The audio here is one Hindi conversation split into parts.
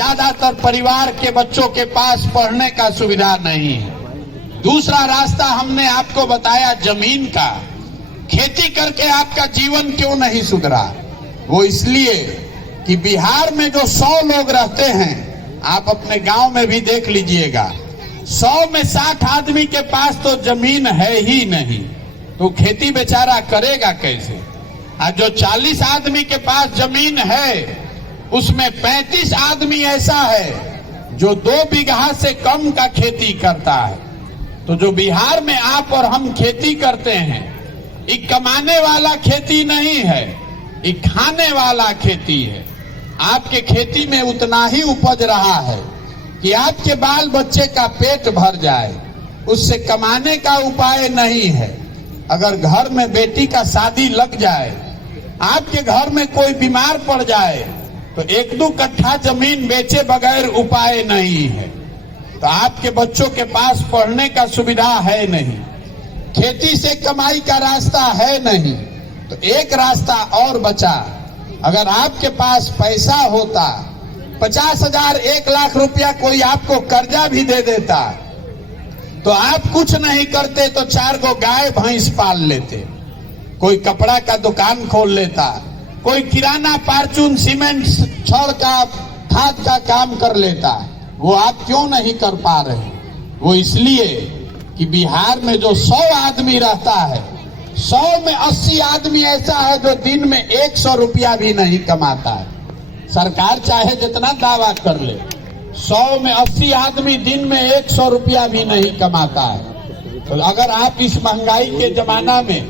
ज्यादातर परिवार के बच्चों के पास पढ़ने का सुविधा नहीं है। दूसरा रास्ता हमने आपको बताया जमीन का। खेती करके आपका जीवन क्यों नहीं सुधरा? वो इसलिए कि बिहार में जो 100 लोग रहते हैं, आप अपने गांव में भी देख लीजिएगा, 100 में 60 आदमी के पास तो जमीन है ही नहीं, तो खेती बेचारा करेगा कैसे? और जो 40 आदमी के पास जमीन है, उसमें 35 आदमी ऐसा है जो 2 बीघा से कम का खेती करता है। तो जो बिहार में आप और हम खेती करते हैं, ये कमाने वाला खेती नहीं है, ये खाने वाला खेती है। आपके खेती में उतना ही उपज रहा है कि आपके बाल बच्चे का पेट भर जाए, उससे कमाने का उपाय नहीं है। अगर घर में बेटी का शादी लग जाए, आपके घर में कोई बीमार पड़ जाए, तो 1-2 कट्ठा जमीन बेचे बगैर उपाय नहीं है। तो आपके बच्चों के पास पढ़ने का सुविधा है नहीं, खेती से कमाई का रास्ता है नहीं, तो एक रास्ता और बचा। अगर आपके पास पैसा होता, 50,000 1 लाख रुपया कोई आपको कर्जा भी दे देता, तो आप कुछ नहीं करते तो 4 गो गाय भैंस पाल लेते, कोई कपड़ा का दुकान खोल लेता, कोई किराना, फार्चून, सीमेंट, छड़ का, खाद का काम कर लेता। वो आप क्यों नहीं कर पा रहे? वो इसलिए कि बिहार में जो 100 आदमी रहता है, 100 में 80 आदमी ऐसा है जो दिन में 100 रुपया भी नहीं कमाता है। सरकार चाहे जितना दावा कर ले, 100 में 80 आदमी दिन में 100 रुपया भी नहीं कमाता है। तो अगर आप इस महंगाई के जमाना में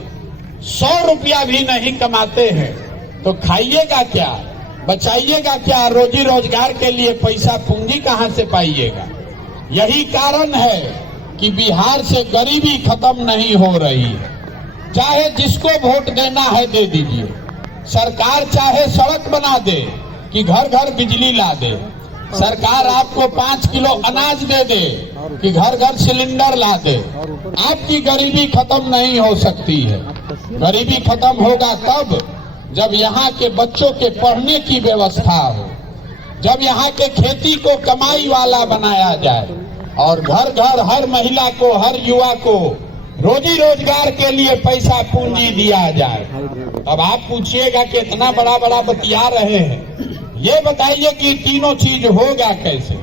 100 रुपया भी नहीं कमाते हैं, तो खाइएगा क्या, बचाइएगा क्या? रोजी रोजगार के लिए पैसा पूंजी कहां से पाइएगा? यही कारण है कि बिहार से गरीबी खत्म नहीं हो रही है। चाहे जिसको वोट देना है दे दीजिए, सरकार चाहे सड़क बना दे कि घर घर बिजली ला दे, सरकार आपको 5 किलो अनाज दे दे कि घर घर सिलेंडर ला दे, आपकी गरीबी खत्म नहीं हो सकती है। गरीबी खत्म होगा तब जब यहाँ के बच्चों के पढ़ने की व्यवस्था हो, जब यहाँ के खेती को कमाई वाला बनाया जाए और घर घर हर महिला को, हर युवा को रोजी रोजगार के लिए पैसा पूंजी दिया जाए। अब आप पूछिएगा कि इतना बड़ा बड़ा बतिया रहे हैं, ये बताइए कि तीनों चीज होगा कैसे?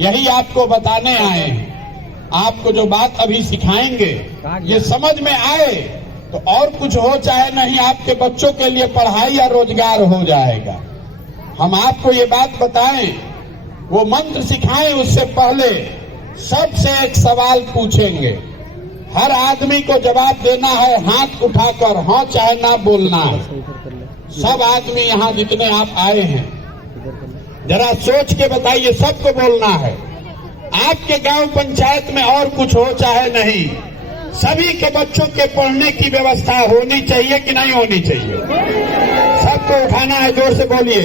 यही आपको बताने आए हैं। आपको जो बात अभी सिखाएंगे ये समझ में आए तो और कुछ हो चाहे नहीं, आपके बच्चों के लिए पढ़ाई या रोजगार हो जाएगा। हम आपको ये बात बताएं, वो मंत्र सिखाएं, उससे पहले सबसे एक सवाल पूछेंगे। हर आदमी को जवाब देना है हाथ उठाकर, हाँ चाहे ना बोलना है। सब आदमी यहाँ जितने आप आए हैं, जरा सोच के बताइए, सबको बोलना है। आपके गांव पंचायत में और कुछ हो चाहे नहीं, सभी के बच्चों के पढ़ने की व्यवस्था होनी चाहिए कि नहीं होनी चाहिए? सबको उठाना है, जोर से बोलिए,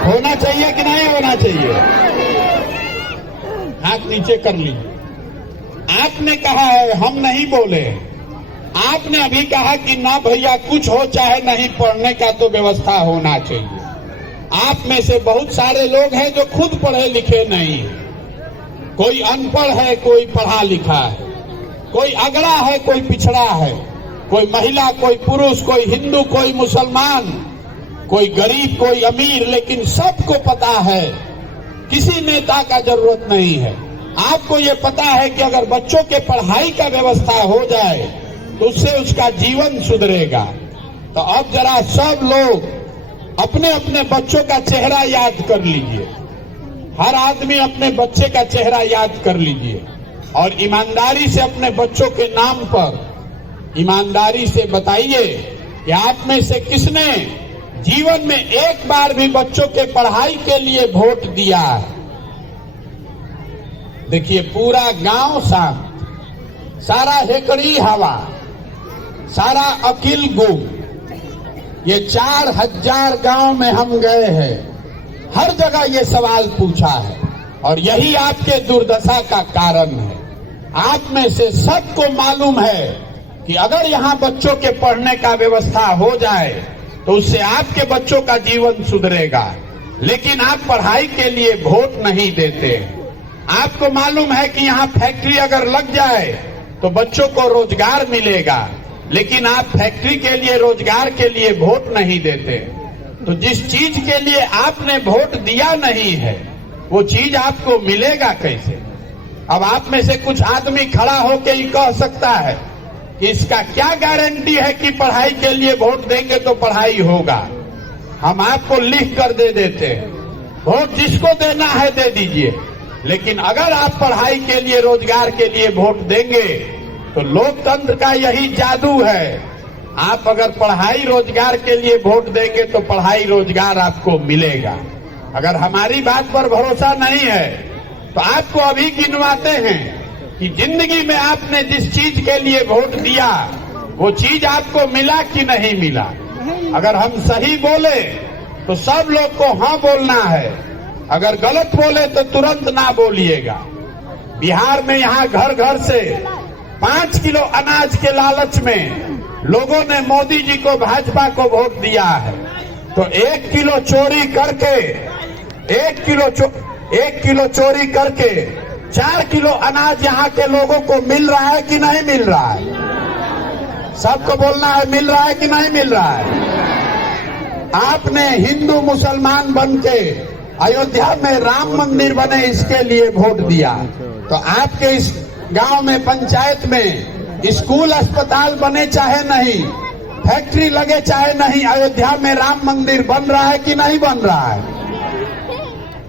होना चाहिए कि नहीं होना चाहिए? हाथ नीचे कर लीजिए। आपने कहा है, हम नहीं बोले। आपने अभी कहा कि ना भैया कुछ हो चाहे नहीं, पढ़ने का तो व्यवस्था होना चाहिए। आप में से बहुत सारे लोग हैं जो खुद पढ़े लिखे नहीं है, कोई अनपढ़ है, कोई पढ़ा लिखा है, कोई अगड़ा है, कोई पिछड़ा है, कोई महिला, कोई पुरुष, कोई हिंदू, कोई मुसलमान, कोई गरीब, कोई अमीर, लेकिन सबको पता है किसी नेता का जरूरत नहीं है। आपको ये पता है कि अगर बच्चों के पढ़ाई का व्यवस्था हो जाए तो उससे उसका जीवन सुधरेगा। तो अब जरा सब लोग अपने अपने बच्चों का चेहरा याद कर लीजिए, हर आदमी अपने बच्चे का चेहरा याद कर लीजिए और ईमानदारी से अपने बच्चों के नाम पर ईमानदारी से बताइए कि आप में से किसने जीवन में एक बार भी बच्चों के पढ़ाई के लिए वोट दिया है। देखिए पूरा गांव शांत, सारा हेकड़ी हवा, सारा अकिल गुम। ये 4000 गांव में हम गए हैं, हर जगह ये सवाल पूछा है और यही आपके दुर्दशा का कारण है। आप में से सबको मालूम है कि अगर यहाँ बच्चों के पढ़ने का व्यवस्था हो जाए तो उससे आपके बच्चों का जीवन सुधरेगा। लेकिन आप पढ़ाई के लिए वोट नहीं देते। आपको मालूम है कि यहाँ फैक्ट्री अगर लग जाए तो बच्चों को रोजगार मिलेगा, लेकिन आप फैक्ट्री के लिए, रोजगार के लिए वोट नहीं देते। तो जिस चीज के लिए आपने वोट दिया नहीं है वो चीज आपको मिलेगा कैसे? अब आप में से कुछ आदमी खड़ा होकर ही कह सकता है कि इसका क्या गारंटी है कि पढ़ाई के लिए वोट देंगे तो पढ़ाई होगा। हम आपको लिख कर दे देते हैं, वोट जिसको देना है दे दीजिए, लेकिन अगर आप पढ़ाई के लिए, रोजगार के लिए वोट देंगे तो लोकतंत्र का यही जादू है। आप अगर पढ़ाई रोजगार के लिए वोट देंगे तो पढ़ाई रोजगार आपको मिलेगा। अगर हमारी बात पर भरोसा नहीं है तो आपको अभी गिनवाते हैं कि जिंदगी में आपने जिस चीज के लिए वोट दिया वो चीज आपको मिला कि नहीं मिला। अगर हम सही बोले तो सब लोग को हाँ बोलना है, अगर गलत बोले तो तुरंत ना बोलिएगा। बिहार में यहाँ घर घर से 5 किलो अनाज के लालच में लोगों ने मोदी जी को, भाजपा को वोट दिया है। तो 1 किलो चोरी करके 1 किलो चोरी करके 4 किलो अनाज यहाँ के लोगों को मिल रहा है कि नहीं मिल रहा है? सबको बोलना है, मिल रहा है कि नहीं मिल रहा है? आपने हिंदू मुसलमान बनके अयोध्या में राम मंदिर बने इसके लिए वोट दिया। तो आपके इस गांव में, पंचायत में स्कूल अस्पताल बने चाहे नहीं, फैक्ट्री लगे चाहे नहीं, अयोध्या में राम मंदिर बन रहा है कि नहीं बन रहा है?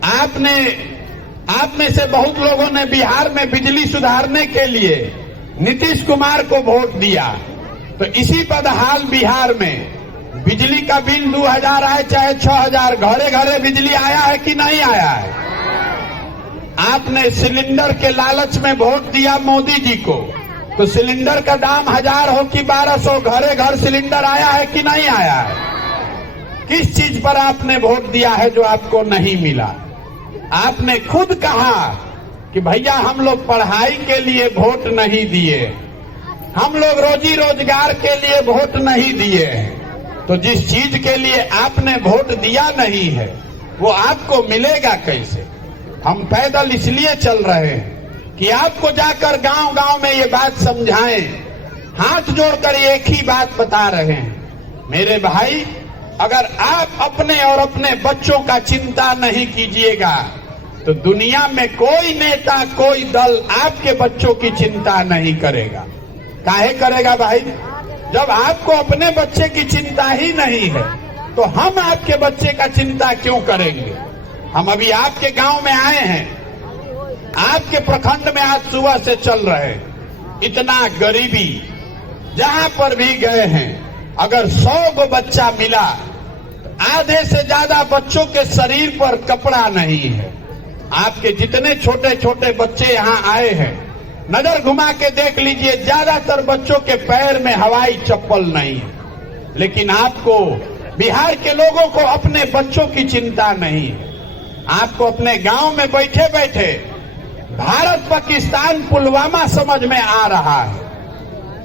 आप में से बहुत लोगों ने बिहार में बिजली सुधारने के लिए नीतीश कुमार को वोट दिया। तो इसी बदहाल बिहार में बिजली का बिल 2000 आए चाहे 6000, घरे घरे बिजली आया है कि नहीं आया है? आपने सिलेंडर के लालच में वोट दिया मोदी जी को, तो सिलेंडर का दाम 1000 हो कि 1200, घरे घर सिलेंडर आया है कि नहीं आया है? किस चीज पर आपने वोट दिया है जो आपको नहीं मिला? आपने खुद कहा कि भैया हम लोग पढ़ाई के लिए वोट नहीं दिए, हम लोग रोजी रोजगार के लिए वोट नहीं दिए। तो जिस चीज के लिए आपने वोट दिया नहीं है वो आपको मिलेगा कैसे? हम पैदल इसलिए चल रहे हैं कि आपको जाकर गांव गांव में ये बात समझाएं। हाथ जोड़कर एक ही बात बता रहे हैं, मेरे भाई, अगर आप अपने और अपने बच्चों का चिंता नहीं कीजिएगा तो दुनिया में कोई नेता, कोई दल आपके बच्चों की चिंता नहीं करेगा। काहे करेगा भाई? जब आपको अपने बच्चे की चिंता ही नहीं है तो हम आपके बच्चे का चिंता क्यों करेंगे? हम अभी आपके गांव में आए हैं, आपके प्रखंड में आज सुबह से चल रहे हैं। इतना गरीबी, जहां पर भी गए हैं, अगर 100 को बच्चा मिला, आधे से ज्यादा बच्चों के शरीर पर कपड़ा नहीं है। आपके जितने छोटे छोटे बच्चे यहाँ आए हैं, नजर घुमा के देख लीजिए, ज्यादातर बच्चों के पैर में हवाई चप्पल नहीं है। लेकिन आपको, बिहार के लोगों को अपने बच्चों की चिंता नहीं है। आपको अपने गांव में बैठे बैठे भारत पाकिस्तान पुलवामा समझ में आ रहा है।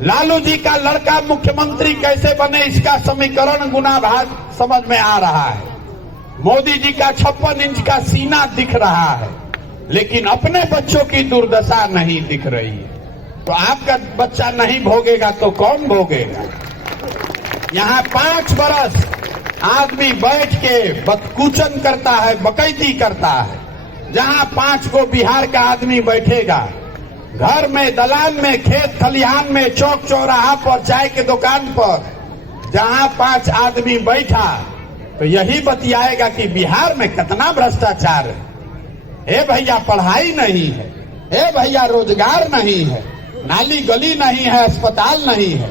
लालू जी का लड़का मुख्यमंत्री कैसे बने इसका समीकरण गुना भाग समझ में आ रहा है। मोदी जी का 56 इंच का सीना दिख रहा है, लेकिन अपने बच्चों की दुर्दशा नहीं दिख रही है। तो आपका बच्चा नहीं भोगेगा तो कौन भोगेगा? यहाँ 5 बरस आदमी बैठ के बदकुचन करता है, बकैती करता है। जहाँ 5 को बिहार का आदमी बैठेगा, घर में, दलान में, खेत खलिहान में, चौक चौराहा पर, चाय के दुकान पर, जहाँ 5 आदमी बैठा तो यही बतियाएगा कि बिहार में कितना भ्रष्टाचार है। हे भैया पढ़ाई नहीं है, हे भैया रोजगार नहीं है, नाली गली नहीं है, अस्पताल नहीं है।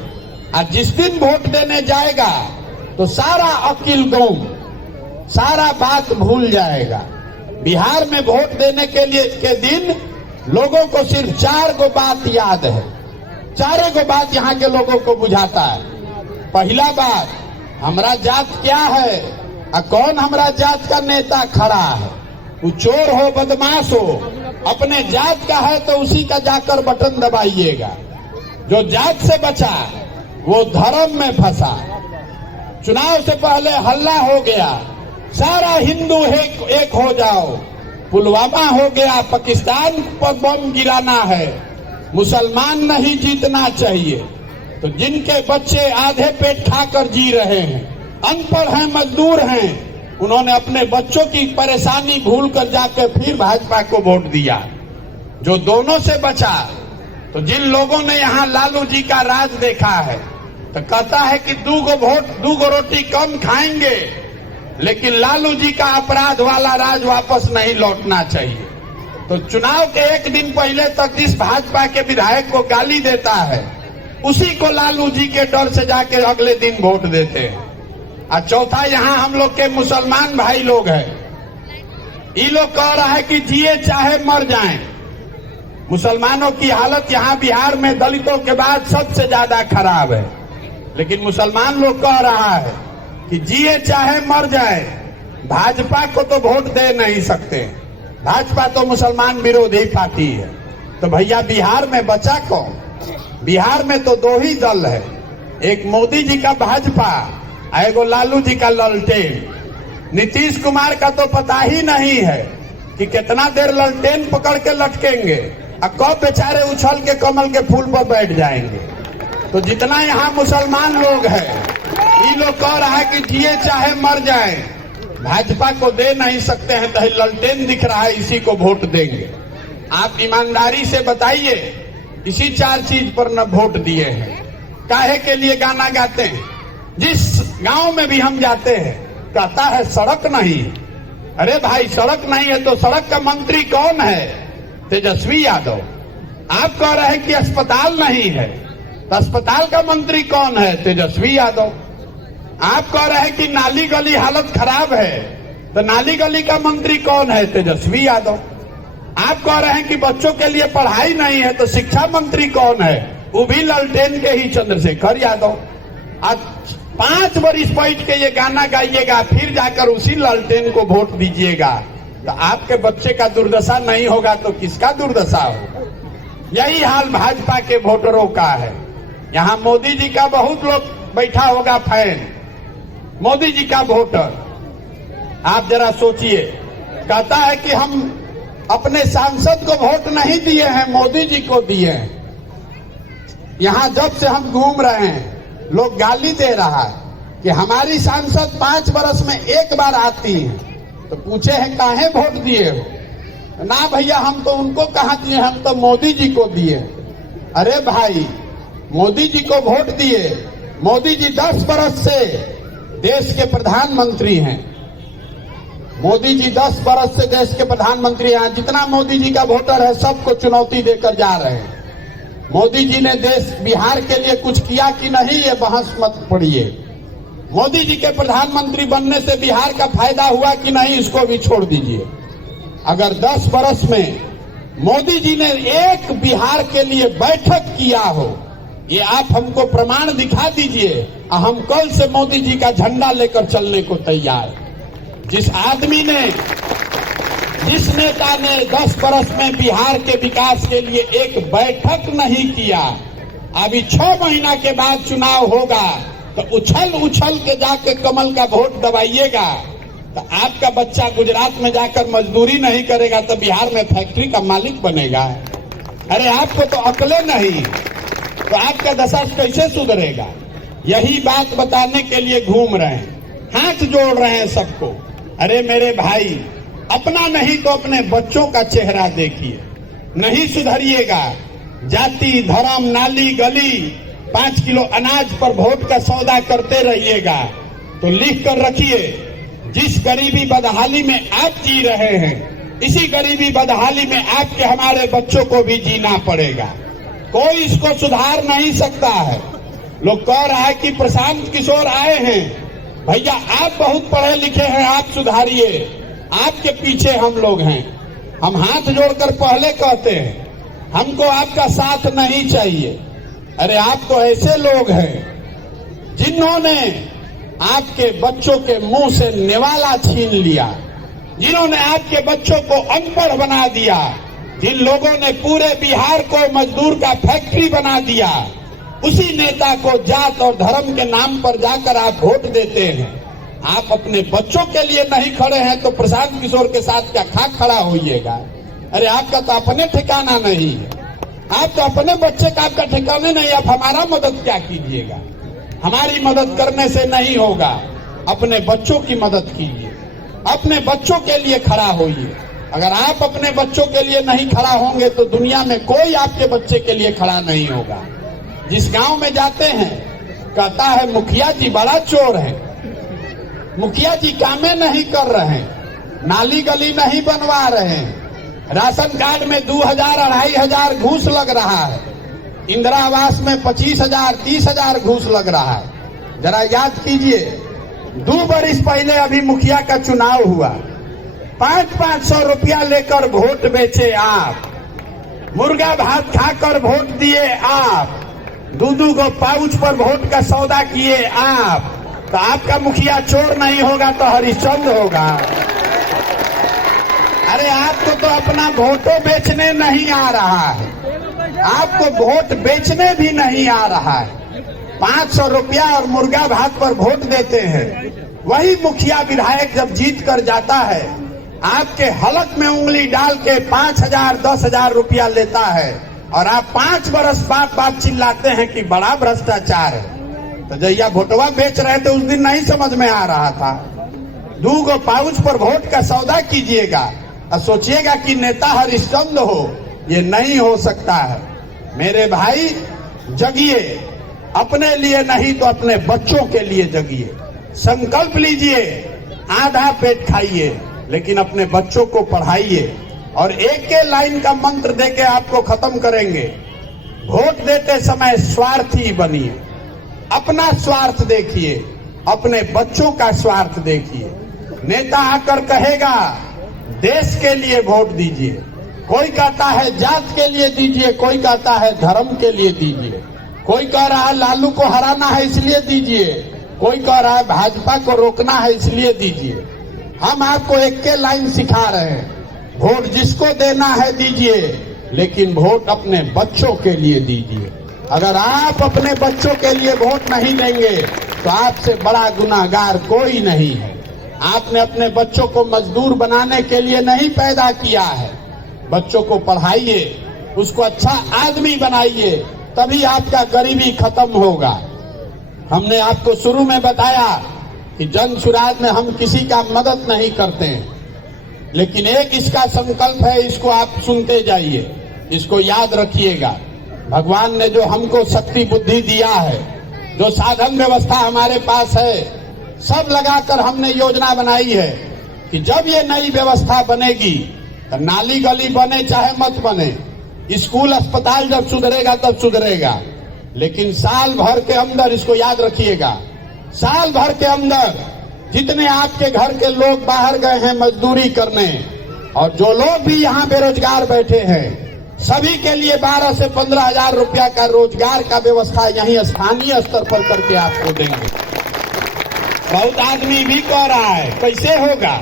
और जिस दिन वोट देने जाएगा तो सारा अकिल गुम, सारा बात भूल जाएगा। बिहार में वोट देने के दिन लोगों को सिर्फ 4 गो बात याद है। 4 गो बात यहाँ के लोगों को बुझाता है। पहला बात, हमारा जात क्या है और कौन हमारा जात का नेता खड़ा है। वो चोर हो, बदमाश हो, अपने जात का है तो उसी का जाकर बटन दबाइएगा। जो जात से बचा वो धर्म में फंसा। चुनाव से पहले हल्ला हो गया सारा हिंदू एक हो जाओ। पुलवामा हो गया, पाकिस्तान पर बम गिराना है, मुसलमान नहीं जीतना चाहिए। तो जिनके बच्चे आधे पेट खाकर जी रहे हैं, अनपढ़ हैं, मजदूर हैं, उन्होंने अपने बच्चों की परेशानी भूल कर जाकर फिर भाजपा को वोट दिया, जो दोनों से बचा। तो जिन लोगों ने यहाँ लालू जी का राज देखा है, तो कहता है कि 2 वोट 2 रोटी कम खाएंगे, लेकिन लालू जी का अपराध वाला राज वापस नहीं लौटना चाहिए। तो चुनाव के 1 दिन पहले तक जिस भाजपा के विधायक को गाली देता है, उसी को लालू जी के डर से जाके अगले दिन वोट देते हैं। और चौथा, यहाँ हम लोग के मुसलमान भाई लोग हैं, ये लोग कह रहा है कि जिए चाहे मर जाएं। मुसलमानों की हालत यहाँ बिहार में दलितों के बाद सबसे ज्यादा खराब है, लेकिन मुसलमान लोग कह रहा है कि जिए चाहे मर जाए, भाजपा को तो वोट दे नहीं सकते, भाजपा तो मुसलमान विरोधी पार्टी है। तो भैया बिहार में बचा कौन? बिहार में तो 2 ही दल है, एक मोदी जी का भाजपा, एगो लालू जी का ललटेन। नीतीश कुमार का तो पता ही नहीं है कि कितना देर ललटेन पकड़ के लटकेंगे और कब बेचारे उछल के कमल के फूल पर बैठ जाएंगे। तो जितना यहाँ मुसलमान लोग हैं, ये लोग कह रहा है कि जिए चाहे मर जाए, भाजपा को दे नहीं सकते हैं, तो ललटेन दिख रहा है, इसी को वोट देंगे। आप ईमानदारी से बताइए, इसी 4 चीज पर न वोट दिए हैं। काहे के लिए गाना गाते हैं? जिस गांव में भी हम जाते हैं, कहता है सड़क नहीं। अरे भाई, सड़क नहीं है तो सड़क का मंत्री कौन है? तेजस्वी यादव। आप कह रहे हैं कि अस्पताल नहीं है, तो अस्पताल का मंत्री कौन है? तेजस्वी यादव। आप कह रहे हैं कि नाली गली हालत खराब है, तो नाली गली का मंत्री कौन है? तेजस्वी यादव। आप कह रहे हैं कि बच्चों के लिए पढ़ाई नहीं है, तो शिक्षा मंत्री कौन है? वो भी ललटेन के ही चंद्रशेखर यादव। आज 5 वर्ष बैठ के ये गाना गाइएगा, फिर जाकर उसी ललटेन को वोट दीजिएगा, तो आपके बच्चे का दुर्दशा नहीं होगा तो किसका दुर्दशा होगा? यही हाल भाजपा के वोटरों का है। यहाँ मोदी जी का बहुत लोग बैठा होगा फैन, मोदी जी का वोटर। आप जरा सोचिए, कहता है कि हम अपने सांसद को वोट नहीं दिए हैं, मोदी जी को दिए हैं। यहाँ जब से हम घूम रहे हैं, लोग गाली दे रहा है कि हमारी सांसद 5 वर्ष में 1 बार आती हैं। तो पूछे हैं काहे वोट दिए हो? ना भैया, हम तो उनको कहाँ दिए, हम तो मोदी जी को दिए। अरे भाई, मोदी जी को वोट दिए, मोदी जी 10 वर्ष से देश के प्रधानमंत्री हैं। मोदी जी 10 वर्ष से देश के प्रधानमंत्री हैं। जितना मोदी जी का वोटर है, सबको चुनौती देकर जा रहे हैं। मोदी जी ने देश बिहार के लिए कुछ किया कि नहीं, ये बहस मत पड़िए। मोदी जी के प्रधानमंत्री बनने से बिहार का फायदा हुआ कि नहीं, इसको भी छोड़ दीजिए। अगर 10 वर्ष में मोदी जी ने एक बिहार के लिए बैठक किया हो, ये आप हमको प्रमाण दिखा दीजिए, हम कल से मोदी जी का झंडा लेकर चलने को तैयार। जिस आदमी ने, जिस नेता ने 10 वर्ष में बिहार के विकास के लिए एक बैठक नहीं किया, अभी 6 महीना के बाद चुनाव होगा तो उछल उछल के जाके कमल का वोट दबाइएगा, तो आपका बच्चा गुजरात में जाकर मजदूरी नहीं करेगा तो बिहार में फैक्ट्री का मालिक बनेगा। अरे आपको तो अकले नहीं, तो आपका दशा कैसे सुधरेगा? यही बात बताने के लिए घूम रहे हैं, हाथ जोड़ रहे हैं सबको। अरे मेरे भाई, अपना नहीं तो अपने बच्चों का चेहरा देखिए। नहीं सुधरिएगा, जाति धर्म नाली गली 5 किलो अनाज पर वोट का सौदा करते रहिएगा, तो लिख कर रखिए, जिस गरीबी बदहाली में आप जी रहे हैं, इसी गरीबी बदहाली में आपके हमारे बच्चों को भी जीना पड़ेगा। कोई इसको सुधार नहीं सकता है। लोग कह रहा है कि प्रशांत किशोर आए हैं। भैया, आप बहुत पढ़े लिखे हैं, आप सुधारिए, आपके पीछे हम लोग हैं। हम हाथ जोड़कर पहले कहते हैं, हमको आपका साथ नहीं चाहिए। अरे आप तो ऐसे लोग हैं जिन्होंने आपके बच्चों के मुंह से निवाला छीन लिया, जिन्होंने आपके बच्चों को अनपढ़ बना दिया, जिन लोगों ने पूरे बिहार को मजदूर का फैक्ट्री बना दिया, उसी नेता को जात और धर्म के नाम पर जाकर आप वोट देते हैं। आप अपने बच्चों के लिए नहीं खड़े हैं तो प्रशांत किशोर के साथ क्या खाक खड़ा होइएगा? अरे आपका तो अपने ठिकाना नहीं है, आप तो अपने बच्चे का आपका ठिकाना नहीं, आप हमारा मदद क्या कीजिएगा? हमारी मदद करने से नहीं होगा, अपने बच्चों की मदद कीजिए, अपने बच्चों के लिए खड़ा होइए। अगर आप अपने बच्चों के लिए नहीं खड़ा होंगे तो दुनिया में कोई आपके बच्चे के लिए खड़ा नहीं होगा। जिस गांव में जाते हैं कहता है मुखिया जी बड़ा चोर है, मुखिया जी कामें नहीं कर रहे हैं, नाली गली नहीं बनवा रहे हैं, राशन कार्ड में 2000-2500 घूस लग रहा है, इंदिरा आवास में 25,000-30,000 घूस लग रहा है। जरा याद कीजिए, 2 बरिस पहले अभी मुखिया का चुनाव हुआ, 500-500 रुपया लेकर वोट बेचे आप, मुर्गा भात खाकर वोट दिए आप, 2-2 गो पाउच पर वोट का सौदा किए आप। तो आपका मुखिया चोर नहीं होगा तो हरिश्चंद्र होगा। अरे आपको तो अपना वोटों बेचने नहीं आ रहा है, आपको वोट बेचने भी नहीं आ रहा है। 500 रुपया और मुर्गा भात पर वोट देते हैं। वही मुखिया विधायक जब जीत कर जाता है आपके हलक में उंगली डाल के 5,000-10,000 रुपया लेता है और आप 5 बरस बाद चिल्लाते हैं कि बड़ा भ्रष्टाचार है। तो जैया वोटवा बेच रहे थे उस दिन नहीं समझ में आ रहा था। 2 गो पाउच पर वोट का सौदा कीजिएगा और सोचिएगा कि नेता हरिश्चंद्र हो, ये नहीं हो सकता है। मेरे भाई जगिए, अपने लिए नहीं तो अपने बच्चों के लिए जगिए। संकल्प लीजिए, आधा पेट खाइए लेकिन अपने बच्चों को पढ़ाइए। और एक लाइन का मंत्र देके आपको खत्म करेंगे। वोट देते समय स्वार्थी बनिए, अपना स्वार्थ देखिए, अपने बच्चों का स्वार्थ देखिए। नेता आकर कहेगा देश के लिए वोट दीजिए, कोई कहता है जात के लिए दीजिए, कोई कहता है धर्म के लिए दीजिए, कोई कह रहा है लालू को हराना है इसलिए दीजिए, कोई कह रहा है भाजपा को रोकना है इसलिए दीजिए। हम आपको एक के लाइन सिखा रहे हैं, वोट जिसको देना है दीजिए, लेकिन वोट अपने बच्चों के लिए दीजिए। अगर आप अपने बच्चों के लिए वोट नहीं देंगे तो आपसे बड़ा गुनाहगार कोई नहीं है। आपने अपने बच्चों को मजदूर बनाने के लिए नहीं पैदा किया है। बच्चों को पढ़ाइए, उसको अच्छा आदमी बनाइए, तभी आपका गरीबी खत्म होगा। हमने आपको शुरू में बताया कि जन सुराज में हम किसी का मदद नहीं करते हैं, लेकिन एक इसका संकल्प है, इसको आप सुनते जाइए, इसको याद रखिएगा। भगवान ने जो हमको शक्ति बुद्धि दिया है, जो साधन व्यवस्था हमारे पास है, सब लगाकर हमने योजना बनाई है कि जब ये नई व्यवस्था बनेगी तो नाली गली बने चाहे मत बने, स्कूल अस्पताल जब सुधरेगा तब सुधरेगा, लेकिन साल भर के अंदर, इसको याद रखिएगा, साल भर के अंदर जितने आपके घर के लोग बाहर गए हैं मजदूरी करने और जो लोग भी यहाँ बेरोजगार बैठे हैं, सभी के लिए 12 से 15,000 रुपया का रोजगार का व्यवस्था यहीं स्थानीय स्तर पर करके आपको देंगे। बहुत आदमी भी कह रहा है कैसे होगा,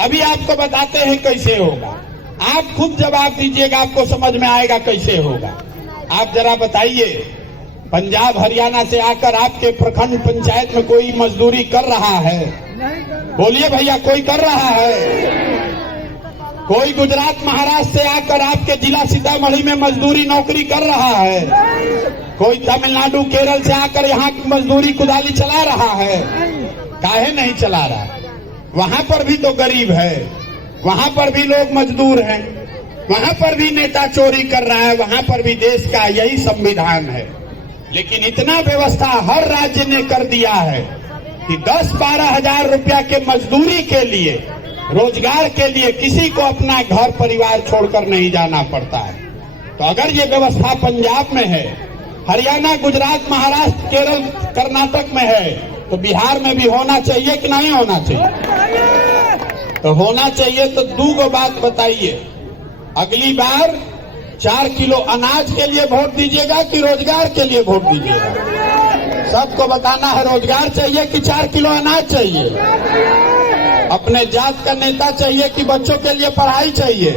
अभी आपको बताते हैं कैसे होगा। आप खुद जवाब दीजिएगा, आपको समझ में आएगा कैसे होगा। आप जरा बताइए, पंजाब हरियाणा से आकर आपके प्रखंड पंचायत में कोई मजदूरी कर रहा है? बोलिए भैया, कोई कर रहा है? कोई गुजरात महाराष्ट्र से आकर आपके जिला सीतामढ़ी में मजदूरी नौकरी कर रहा है? कोई तमिलनाडु केरल से आकर यहाँ की मजदूरी कुदाली चला रहा है? काहे नहीं चला रहा? वहां पर भी तो गरीब है, वहां पर भी लोग मजदूर हैं, वहां पर भी नेता चोरी कर रहा है, वहां पर भी देश का यही संविधान है। लेकिन इतना व्यवस्था हर राज्य ने कर दिया है कि 10-12 हजार रुपया के मजदूरी के लिए, रोजगार के लिए किसी को अपना घर परिवार छोड़कर नहीं जाना पड़ता है। तो अगर ये व्यवस्था पंजाब में है, हरियाणा, गुजरात, महाराष्ट्र, केरल, कर्नाटक में है, तो बिहार में भी होना चाहिए कि नहीं होना चाहिए? तो होना चाहिए। तो 2 बात बताइए, अगली बार 4 किलो अनाज के लिए वोट दीजिएगा कि रोजगार के लिए वोट दीजिएगा? सबको बताना है, रोजगार चाहिए कि 4 किलो अनाज चाहिए? अपने जात का नेता चाहिए कि बच्चों के लिए पढ़ाई चाहिए?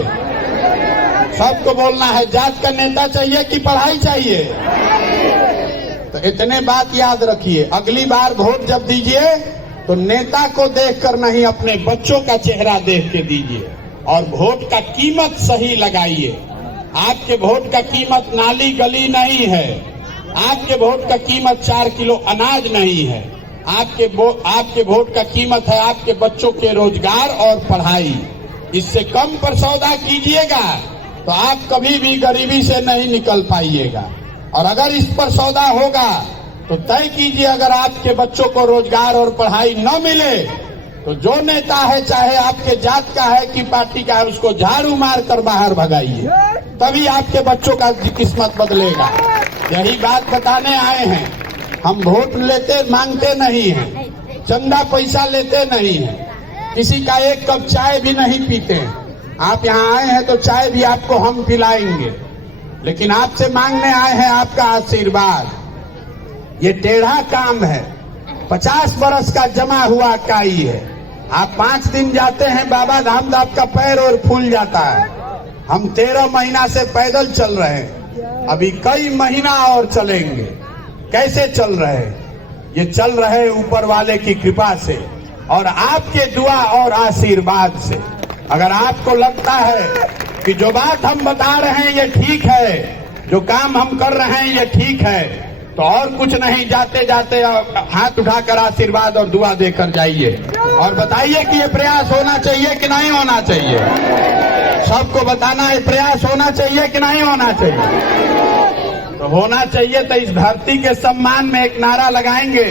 सबको बोलना है, जात का नेता चाहिए कि पढ़ाई चाहिए? तो इतने बात याद रखिए, अगली बार वोट जब दीजिए तो नेता को देखकर नहीं, अपने बच्चों का चेहरा देख के दीजिए और वोट का कीमत सही लगाइए। आपके वोट का कीमत नाली गली नहीं है, आपके वोट का कीमत 4 किलो अनाज नहीं है, आपके वोट का कीमत है आपके बच्चों के रोजगार और पढ़ाई। इससे कम पर सौदा कीजिएगा तो आप कभी भी गरीबी से नहीं निकल पाइएगा। और अगर इस पर सौदा होगा तो तय कीजिए, अगर आपके बच्चों को रोजगार और पढ़ाई न मिले तो जो नेता है, चाहे आपके जात का है कि पार्टी का है, उसको झाड़ू मार कर बाहर भगाइए, तभी आपके बच्चों का किस्मत बदलेगा। यही बात बताने आए हैं। हम वोट लेते मांगते नहीं हैं, चंदा पैसा लेते नहीं हैं, किसी का एक कप चाय भी नहीं पीते हैं। आप यहाँ आए हैं तो चाय भी आपको हम पिलाएंगे, लेकिन आपसे मांगने आए हैं आपका आशीर्वाद। ये टेढ़ा काम है, 50 बरस का जमा हुआ काई है। आप 5 दिन जाते हैं बाबा धाम तो आपका पैर और फूल जाता है। हम 13 महीना से पैदल चल रहे हैं, अभी कई महीना और चलेंगे। कैसे चल रहे हैं? ये चल रहे ऊपर वाले की कृपा से और आपके दुआ और आशीर्वाद से। अगर आपको लगता है कि जो बात हम बता रहे हैं ये ठीक है, जो काम हम कर रहे हैं ये ठीक है, तो और कुछ नहीं, जाते जाते हाथ उठाकर आशीर्वाद और दुआ देकर जाइए और बताइए कि ये प्रयास होना चाहिए कि नहीं होना चाहिए। सबको बताना है प्रयास होना चाहिए कि नहीं होना चाहिए। तो होना चाहिए तो इस धरती के सम्मान में एक नारा लगाएंगे,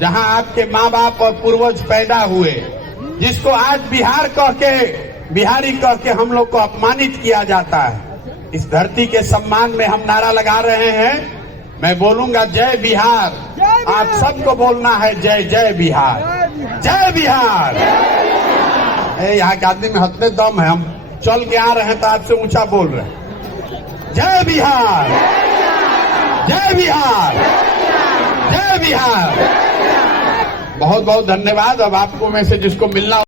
जहां आपके माँ बाप और पूर्वज पैदा हुए, जिसको आज बिहार कह के, बिहारी कह के हम लोग को अपमानित किया जाता है। इस धरती के सम्मान में हम नारा लगा रहे हैं। मैं बोलूंगा जय बिहार, आप सबको बोलना है जय जय बिहार, जय बिहार। यहाँ के आदमी में हतने दम है, हम चल के आ रहे हैं तो आपसे ऊंचा बोल रहे हैं। जय बिहार, जय बिहार, जय बिहार। बहुत बहुत धन्यवाद। अब आपको में से जिसको मिलना